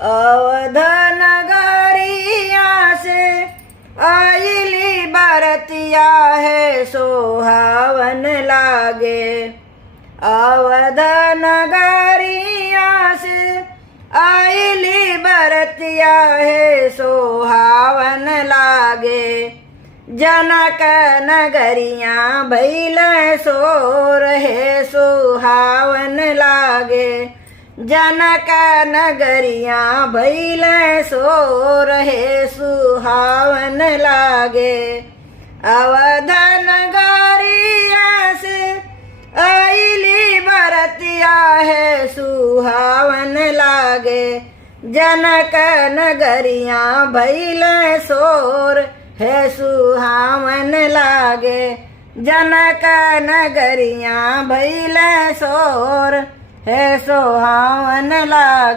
अवध नगरिया से आइली बरतिया है सोहावन लागे। अवध नगरिया से आइली बरतिया है सोहावन लागे। जनक नगरिया भैल सोर है सुहावन लागे। जनक नगरिया भैल सोर है सुहावन लागे। अवध नगरिया से आइली बरतिया है सुहावन लागे। जनक नगरिया भैल सोर है सुहावन लागे। जनक नगरिया भैल सोर है सुहावन लागे।